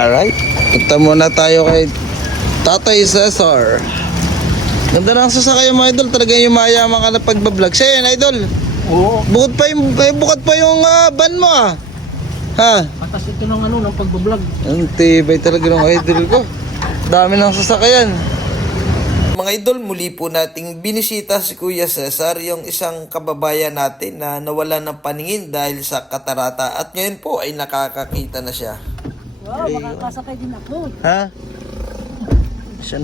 Alright. Punta muna tayo kay Tatay Cesar. Ganda ng sasakyan mga idol. Talaga yung mayaman ka na pagbablog. Siya yan, idol. Oo. Bukod pa yung van mo ah. Ha? Patas ito ng ng pagbablog. Ang tibay talaga ng idol ko. Dami ng sasakyan. Mga idol, muli po nating binisita si Kuya Cesar, yung isang kababayan natin na nawala ng paningin dahil sa katarata. At ngayon po ay nakakakita na siya. Wow, makakasakay din ako. Ha? Isa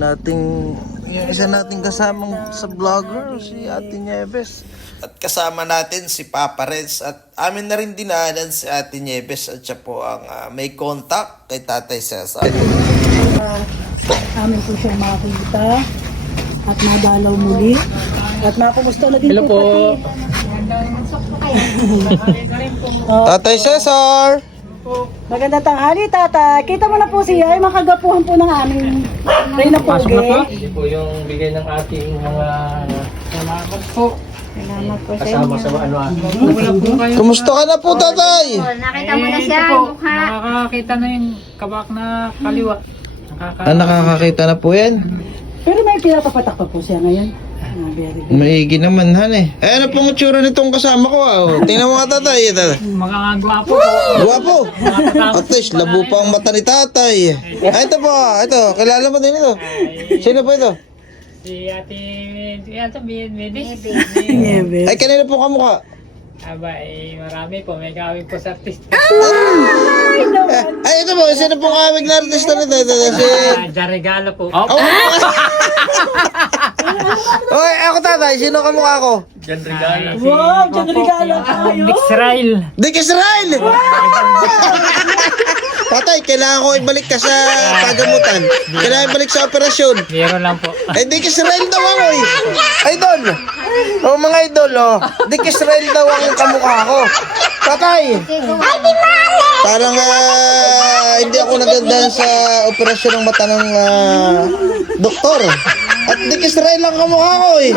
nating kasamang sa vlogger, si Ate Nieves. At kasama natin si Papa Renz. At amin na rin dinaanan si Ate Nieves. At siya po ang may contact kay Tatay Cesar. Amin po siyang makakita at madalaw muli. At makakumusta na din Hello po. Tatay Cesar! Magandang tanghali, tata. Kita mo na po siya ay makagapuhan po ng aming Reyna Pasok na po. Puge. Ito po yung bigay ng ating mga salamat po. Salamat po sa Kasama inyo. sa Wala po kayo. Kumusta ka na po, Tatay? Nakita mo na siya, mukha. Nakakakita na yung kabak na kaliwa. Nakakakita na po yan. Pero may pinatapatak pa po siya ngayon. Very good. Maigi naman, han eh. Eh, ano pong itsura nitong kasama ko ah? Oh, tingnan mo nga, Tatay. Mga gwapo po. Guwapo. At least, labo pa ang mata ni Tatay. Ay, ito po. Ito, kilala mo din ito. Sino po ito? Si Ate Medis. Nieve. Ay, kanina po kamukha. Aba, marami po. May kawin po sa artista. Ay, ito po. Sino pong kawig na artista nito? Ito, si... Regalo po. Oh. Oy, ako, Tatay. Sino kamukha ko? Jan Regalo. Wow, dyan regalo tayo. Israel. Dick Israel! Tatay, kailangan ko ibalik ka sa pagamutan. Kailangan ibalik sa operasyon. Meron lang po. Eh, Dick Israel daw ako eh. Idol! Oh, mga idol, oh. Dick Israel daw ang kamukha ko. Tatay! Parang hindi ako nagandahan sa operasyon ng mata ng doktor. At Dick Israel ang kamukha ko eh.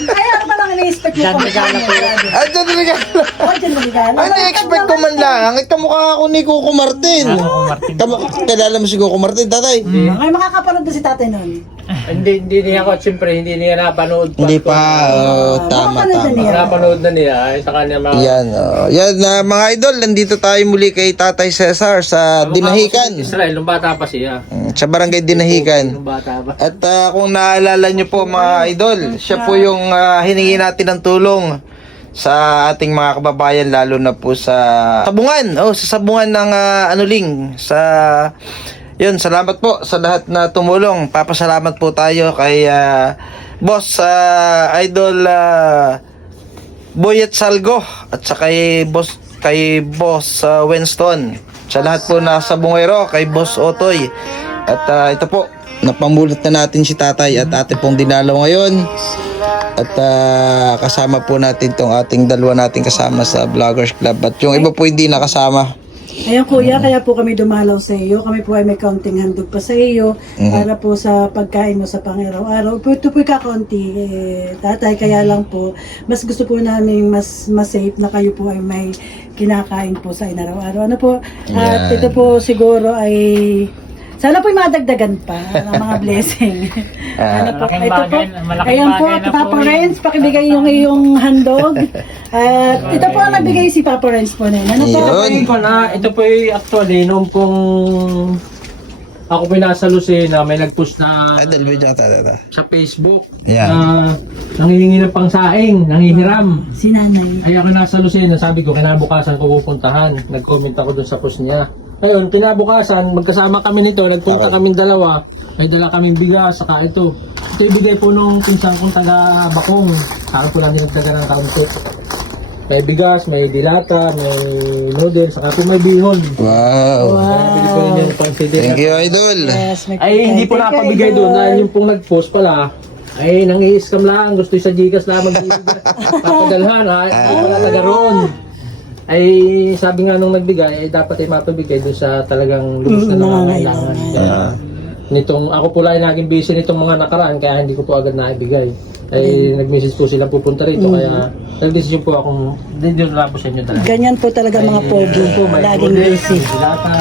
Kaya ano palang ini-expect mo? Jan Regalo po. Ay, dyan talaga. Oh, dyan regalo. Ay, na-expect ko man lang. Ay, kamukha ako ni Coco Martin. Martin. Kilala mo si Coco Martin, Tatay? Ay, makakapanood na si tatay nun. Hindi niya ako, siyempre, hindi niya napanood pa. Hindi pa. Tama, makapanood na tama. niya. Napanood na niya ay sa kanya mga... Yan, yan mga idol, nandito tayo muli kay Tatay Cesar sa Dinahican. Israel, nung bata pa siya. Sa barangay Dinahican. Nung bata pa. At kung naalala nyo po mga idol, siya po yung hiningi natin ng tulong sa ating mga kababayan, lalo na po sa sabungan. Oh, sa sabungan ng anuling. Yun, salamat po sa lahat na tumulong. Papasalamat po tayo kay Boss Idol Boyet Salgo at sa kay Boss Winston. Sa lahat po na sa bungero, kay Boss Otoy. At ito po, napamulat na natin si Tatay at ate pong dinalaw ngayon. At kasama po natin tong ating dalawa nating kasama sa Vloggers Club. At yung iba po hindi nakasama. Ayan kuya, kaya po kami dumalaw sa iyo. Kami po ay may kaunting handog pa sa iyo para po sa pagkain mo sa pangaraw-araw. Ito po kakaunti, tatay, kaya lang po, mas gusto po namin mas safe na kayo po ay may kinakain po sa inaraw-araw. Ano po, at Yan. ito po siguro ay sana po'y madagdagan pa ng mga blessing. Ano po, Malaking ito po. bagay- malaking Ayan po, bagay na po Papa yun. Renz, pakibigay yung iyong handog. At ito po ang nagbigay si Papa Renz po na yun. Ano po? Yun. Ito po yung actually, noong pong ako po nasa Lucena, may nag-post na Idol video ata. sa Facebook Yeah. na nangihingi ng pangsaing, nangihiram. Si nanay. Ay ako nasa Lucena, sabi ko, kinabukasan ko pupuntahan. Nag-comment ako dun sa post niya. Ngayon, kinabukasan, magkasama kami nito, nagpunta kaming dalawa. May dala kaming bigas, saka ito. Ito ibigay po nung pinsang kong taga Bakong. Saan po namin nagtaga ng kaunti. May bigas, may dilata, may noodles, saka po may bihon. Wow. Bili ko rin yung pang-CD. Thank you, Idol. Yes, may Ay, hindi po pagkain. napabigay doon dahil yung pong nag-post pala. Ay, nang-i-scam lang. Gusto sa Gcash lang mag-ibigay. Papadalhan, ha? Hindi pala taga roon. Ay, sabi nga nung nagbigay, dapat ay mapabigay doon sa talagang lubos na nangangailangan. Nitong, ako po lang naging busy nitong mga nakaraan, kaya hindi ko po agad naibigay. Ay, nag-message po silang pupunta rito, kaya nag-decision po akong, hindi nyo po sa inyo talaga. Ganyan po talaga mga pogo. Po, may Laging noodles, busy. may dilata,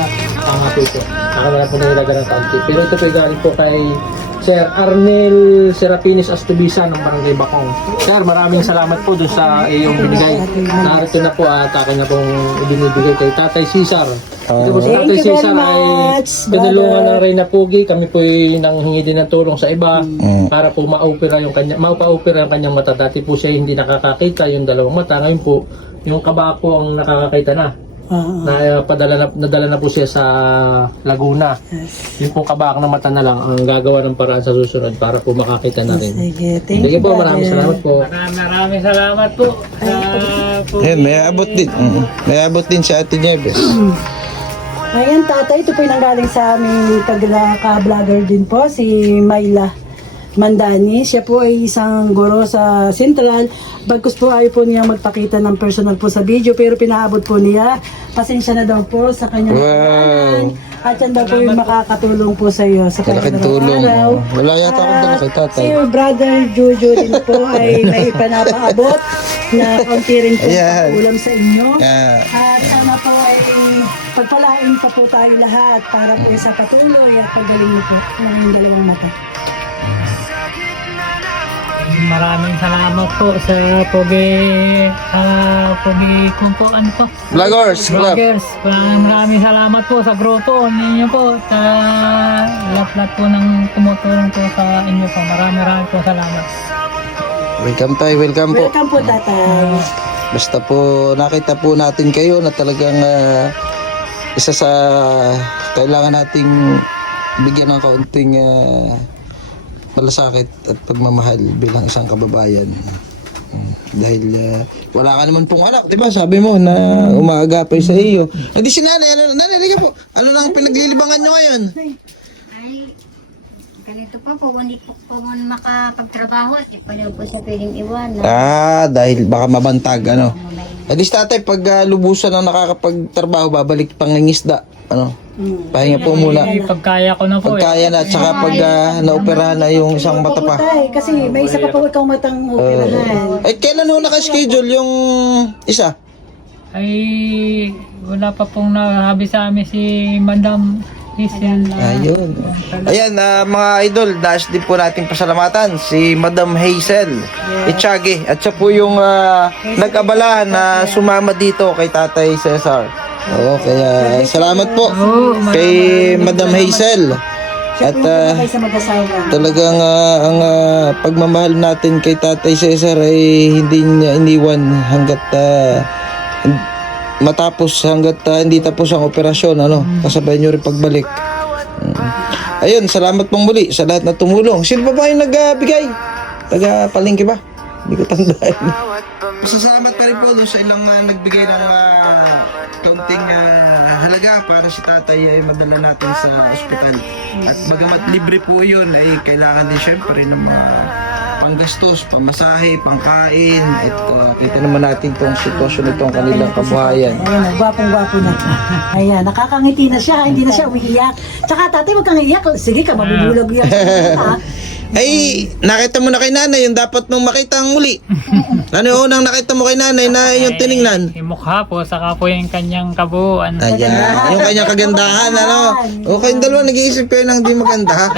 ang kaunti po. Ako na lang po nilagyan ng kaunti. Pero ito po galing po kay Sir Arnel Serapinis Astubisa ng Barangay Bacong. Sir, maraming salamat po dun sa iyong binigay. Narito na po at akin na pong ibinibigay kay Tatay Cesar. Ito po si Thank Tatay you very Cesar ay much, pinulungan brother. ng Reyna Pugi. Kami po ay nanghingi din ng tulong sa iba para po ma-opera yung kanyang mata. Dati po siya hindi nakakakita yung dalawang mata. Ngayon po, yung kabako ang nakakakita na. Nadala na po siya sa Laguna. Yung pong kabak na mata na lang ang gagawa ng paraan sa susunod para po makakita na rin. Sige, thank Sige you, po, brother. maraming salamat po. Maraming salamat po. Ayun, may abot din. May abot din si Ate Nieves. Ayan, tatay, ito po yung nanggaling sa aming ka-vlogger din po, si Myla Mandani. Siya po ay isang guro sa Central. Bagkus po ayaw po niya magpakita ng personal po sa video, pero pinaabot po niya. Pasensya na daw po sa kanyang kailangan. At yan daw po yung makakatulong po sa iyo sa Malaking tulong. araw-araw. Wala yata akong dala kay tatay. Si brother Jojo din po ay may panapaabot na kaunti rin po Ayan. ulam sa inyo. Yeah. At sana po ay pagpalain pa po tayo lahat para po sa patuloy at pagaling niyo po ng dalawang mata. Maraming salamat po sa Pogi kung po ano po. Vloggers Club. Vloggers. Maraming salamat po sa grupo ninyo po. Sa lahat po ng tumutulong po sa inyo po. Maraming po salamat. Welcome tayo, welcome po. Welcome po, tatay. Basta po nakita po natin kayo na talagang isa sa kailangan nating bigyan ng kaunting malasakit at pagmamahal bilang isang kababayan. Dahil wala ka naman pong anak, 'di ba? Sabi mo na umaagapay sa iyo. Hindi si nanay, nanay, halika po. Ano nang pinaglilibangan nyo ngayon? Ay, ganito po, hindi po makapagtrabaho. Hindi po na po siya pwedeng iwanan. Dahil baka mabantag, ano. At least tatay, pag lubusan ang nakakapagtrabaho, babalik pangingisda. Ano? Pahinga po muna. Pagkaya ko na po. Pagkaya na, at saka pag naoperahan na yung isang mata pa. Tay, kasi may isa pa po ikaw matang operahan. Ay, kailan ho naka-schedule yung isa? Ay, wala pa pong nahabi sa amin si Madam Hazel. Ayun. Ayan, mga idol, dash din po nating pasalamatan si Madam Hazel Echage. At siya po yung nag-abala na sumama dito kay Tatay Cesar. Oo, kaya salamat po kay Madam Hazel. Siya At po yung kayo sa mag-asawa. talagang ang pagmamahal natin kay Tatay Cesar ay hindi niya iniwan hanggat matapos, hanggat hindi tapos ang operasyon, ano, kasabay nyo rin pagbalik. Ayun, salamat pong muli sa lahat na tumulong. Sino pa ba yung nagbigay? Taga-palengke ba? Hindi ko tandaan. Salamat pa rin po doon sa ilang nagbigay ng kaunting halaga para si tatay ay madala natin sa ospital. At bagamat libre po yun, ay kailangan din syempre ng mga panggastos, pamasahe, pangkain. At kita naman natin itong sitwasyon itong kanilang kabuhayan. Ayan, gwapong-gwapo na. Ayan, nakakangiti na siya, hindi na siya umiiyak. Tsaka tatay, huwag kang iiyak. Sige ka, mabubulag yan. Ay, nakita mo na kay nanay yung dapat mong makita ang muli. Ano yung unang nakita mo kay nanay na yung tiningnan? Yung mukha po, saka po yung kanyang kabuuan. Ayan, yung kanyang kagandahan, ano? O kayong dalawa, nag-iisip kayo ng di maganda.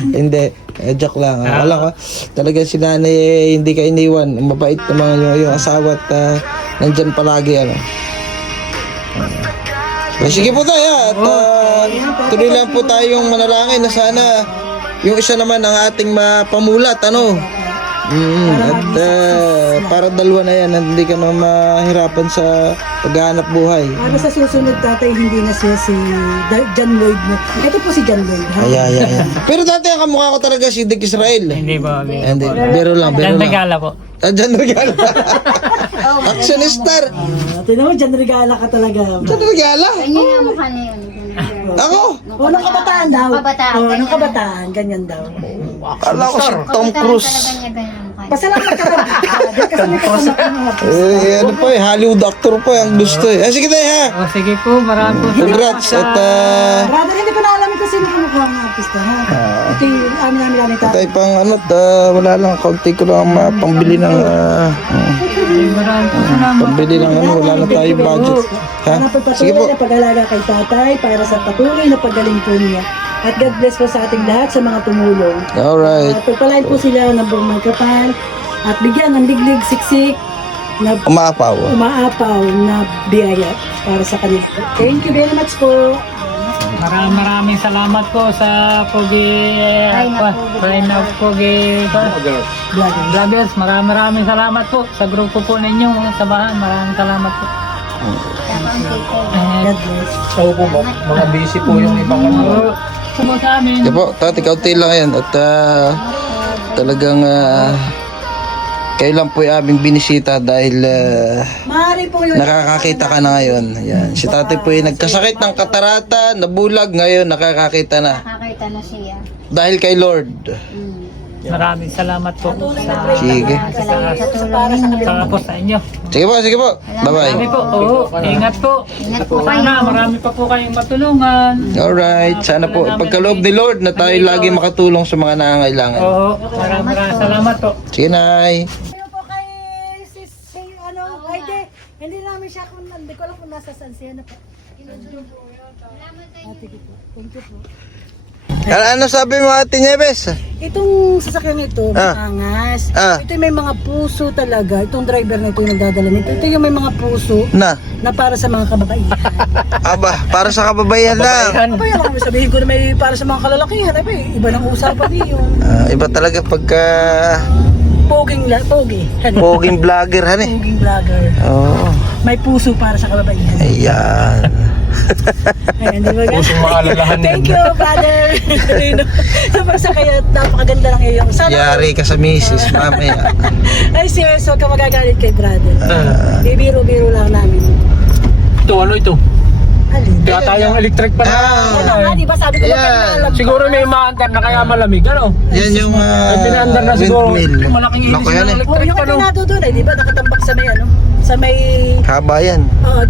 Hindi, joke lang. Wala ka. Talaga si nanay hindi ka iniwan. Mabait naman yung asawa at nandyan palagi, ano. Sige po tayo at tuloy lang po tayong manalangin na sana yung isa naman ang ating mapamulat, ano. At para dalawa na yan, hindi ka na mahirapan sa paghahanap buhay. Para sa susunod, tatay, hindi na siya si John Lloyd. Ito po si John Lloyd. Ayan. Pero dati ang kamukha ko talaga si Dick Israel. Hindi po. Hindi, biro lang. Dan Regala po. John Regala. Action star. Tignan mo, John Regala ka talaga. John Regala? Ganyan ang mukha na yun. Ako? O, nung kabataan daw. Kabataan, O, nung ganyan. kabataan, ganyan daw. Akala ko si Tom Cruise. Talaga niya ganyan ang mukha. Pasalamat ka lang. Kasi may kasama ka. Ano pa Hollywood actor pa ang gusto eh. Sige tayo ha. O sige po, marami po. Congrats at Brother, hindi ko na alam kung kasi mukha ng artista, ha? Ito yung namin namin Tay pang ano, wala lang, kaunti ko lang pambili ng Maraming po salamat. pambili ng ano, wala na tayo budget. Ha? Sana Sige po. pagpatuloy na pag-alaga kay tatay para sa patuloy na paggaling po niya. At God bless po sa ating lahat sa mga tumulong. Alright. At pagpalain po sila ng buong magkapan at bigyan ng diglig siksik na Umaapaw. umaapaw na biyaya para sa kanila. Thank you very much po. Maraming salamat po sa Pogi Rhino Pogi Vloggers. Maraming salamat po sa grupo po ninyo sa bahan. Maraming salamat po. God bless. So po, mga busy po yung ibang ano. Sumo sa amin. Sige po, tati, kaunti lang yan. At talagang kayo lang po yung aming binisita dahil Maaari po yung nakakakita ka na ngayon. Yan. Si tati po yung nagkasakit ng katarata, nabulag, ngayon nakakakita na. Nakakita na siya. Dahil kay Lord. Maraming salamat po sa Sige. Salamat sa tulong ninyo. sa po sa inyo. Sige po. Bye-bye. Marami po. Oo, ingat po. Ingat po kayo. Sana marami pa po kayong matulungan. Alright. Sana po, pagkaloob ni Lord na tayo lagi makatulong sa mga nangangailangan. Oo, maraming salamat po. Sige, Nay. Ano po kay sis, ano, Heidi, hindi namin siya kung, hindi ko alam kung nasa saan siya na po. Thank you po. Ano sabi mo, Ate Nieves? Itong sasakyan nito, Ah. maangas. Ah. Ito yung may mga puso talaga. Itong driver nito yung nagdadala nito. Ito yung may mga puso Na, na para sa mga kababaihan. aba, para sa kababaihan lang. Ano ba yung sabihin ko na may para sa mga kalalakihan? Ay, iba ng usapan niyo. Iba talaga pagka Poging poging vlogger, han eh. Poging vlogger. Oo. May puso para sa kababaihan. Ayan. Ayan, di ba? Pusong maalalahan yan. Thank you, brother. Sobrang sa kaya, napakaganda ng iyong. Sana, Yari ka sa misis, mamaya. ay serious, huwag ka magagalit kay brother. Bibiro-biro lang namin. Ito, ano ito? Alin? Kaya tayong electric pa na. Ano nga, di ba sabi ko Ayan. magkakalam. Siguro may maandar na kaya malamig, ano? Yan yung Pinaandar na siguro. windmill. Malaking Lako inis yan ng eh. Oh, electric yung pa, no? kanina doon, di ba nakatambak sa may ano? Sa may... Haba yan. Oo,